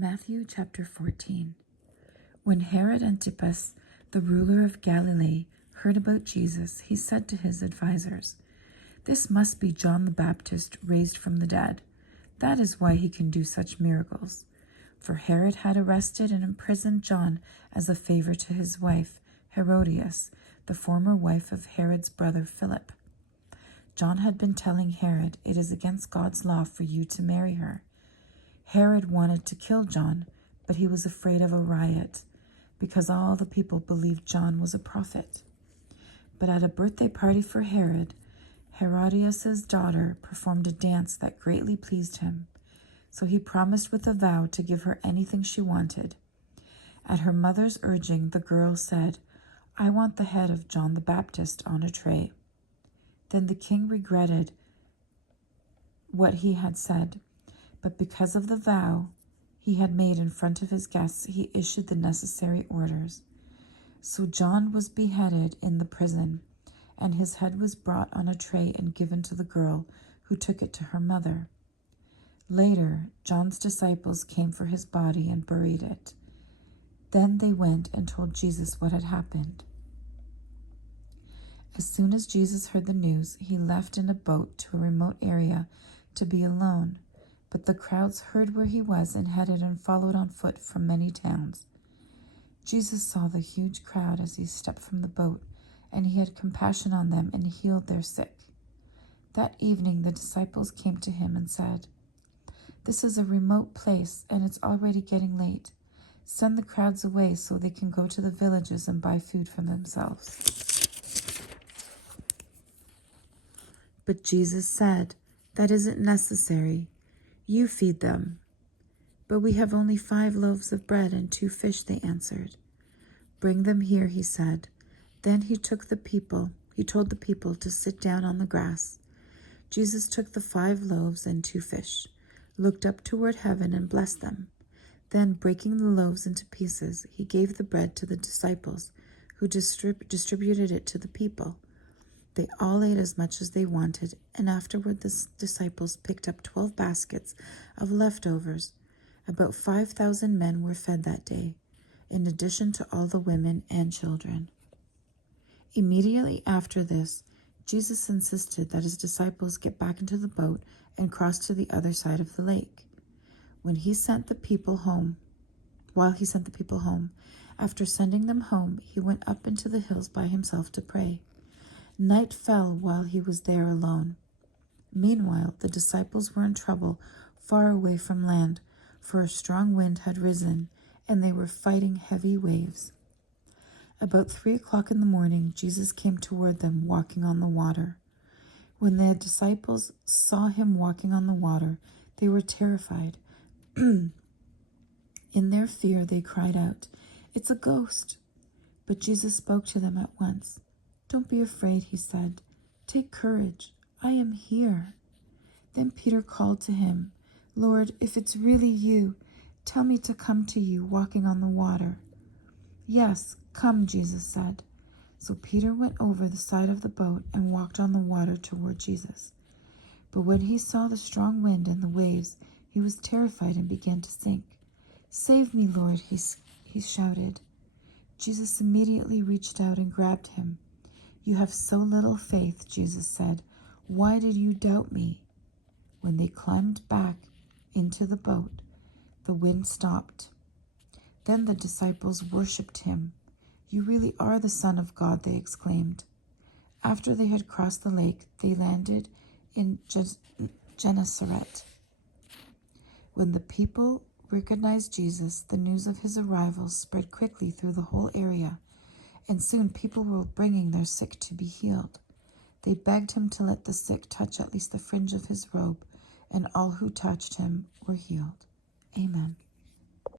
Matthew chapter 14. When Herod Antipas, the ruler of Galilee, heard about Jesus, he said to his advisers, "This must be John the Baptist raised from the dead. That is why he can do such miracles." For Herod had arrested and imprisoned John as a favor to his wife, Herodias, the former wife of Herod's brother Philip. John had been telling Herod, "It is against God's law for you to marry her." Herod wanted to kill John, but he was afraid of a riot, because all the people believed John was a prophet. But at a birthday party for Herod, Herodias' daughter performed a dance that greatly pleased him, so he promised with a vow to give her anything she wanted. At her mother's urging, the girl said, "I want the head of John the Baptist on a tray." Then the king regretted what he had said, but because of the vow he had made in front of his guests, he issued the necessary orders. So John was beheaded in the prison, and his head was brought on a tray and given to the girl, who took it to her mother. Later, John's disciples came for his body and buried it. Then they went and told Jesus what had happened. As soon as Jesus heard the news, he left in a boat to a remote area to be alone. But the crowds heard where he was and headed and followed on foot from many towns. Jesus saw the huge crowd as he stepped from the boat, and he had compassion on them and healed their sick. That evening the disciples came to him and said, "This is a remote place, and it's already getting late. Send the crowds away so they can go to the villages and buy food for themselves." But Jesus said, "That isn't necessary. You feed them." "But we have only 5 loaves of bread and 2 fish," they answered. "Bring them here," he said. Then he told the people to sit down on the grass. Jesus took the 5 loaves and 2 fish, looked up toward heaven and blessed them. Then, breaking the loaves into pieces, he gave the bread to the disciples, who distributed it to the people. They all ate as much as they wanted, and afterward the disciples picked up 12 baskets of leftovers. About 5,000 men were fed that day, in addition to all the women and children. Immediately after this, Jesus insisted that his disciples get back into the boat and cross to the other side of the lake. While he sent the people home, after sending them home, he went up into the hills by himself to pray. Night fell while he was there alone. Meanwhile, the disciples were in trouble far away from land, for a strong wind had risen, and they were fighting heavy waves. About 3 o'clock in the morning, Jesus came toward them, walking on the water. When the disciples saw him walking on the water, they were terrified. In their fear, they cried out, "It's a ghost!" But Jesus spoke to them at once. "Don't be afraid," he said. "Take courage. I am here." Then Peter called to him, "Lord, if it's really you, tell me to come to you walking on the water." "Yes, come," Jesus said. So Peter went over the side of the boat and walked on the water toward Jesus. But when he saw the strong wind and the waves, he was terrified and began to sink. "Save me, Lord," he shouted. Jesus immediately reached out and grabbed him. "You have so little faith," Jesus said. "Why did you doubt me?" When they climbed back into the boat, the wind stopped. Then the disciples worshipped him. "You really are the Son of God," they exclaimed. After they had crossed the lake, they landed in Gennesaret. When the people recognized Jesus, the news of his arrival spread quickly through the whole area, and soon people were bringing their sick to be healed. They begged him to let the sick touch at least the fringe of his robe, and all who touched him were healed. Amen.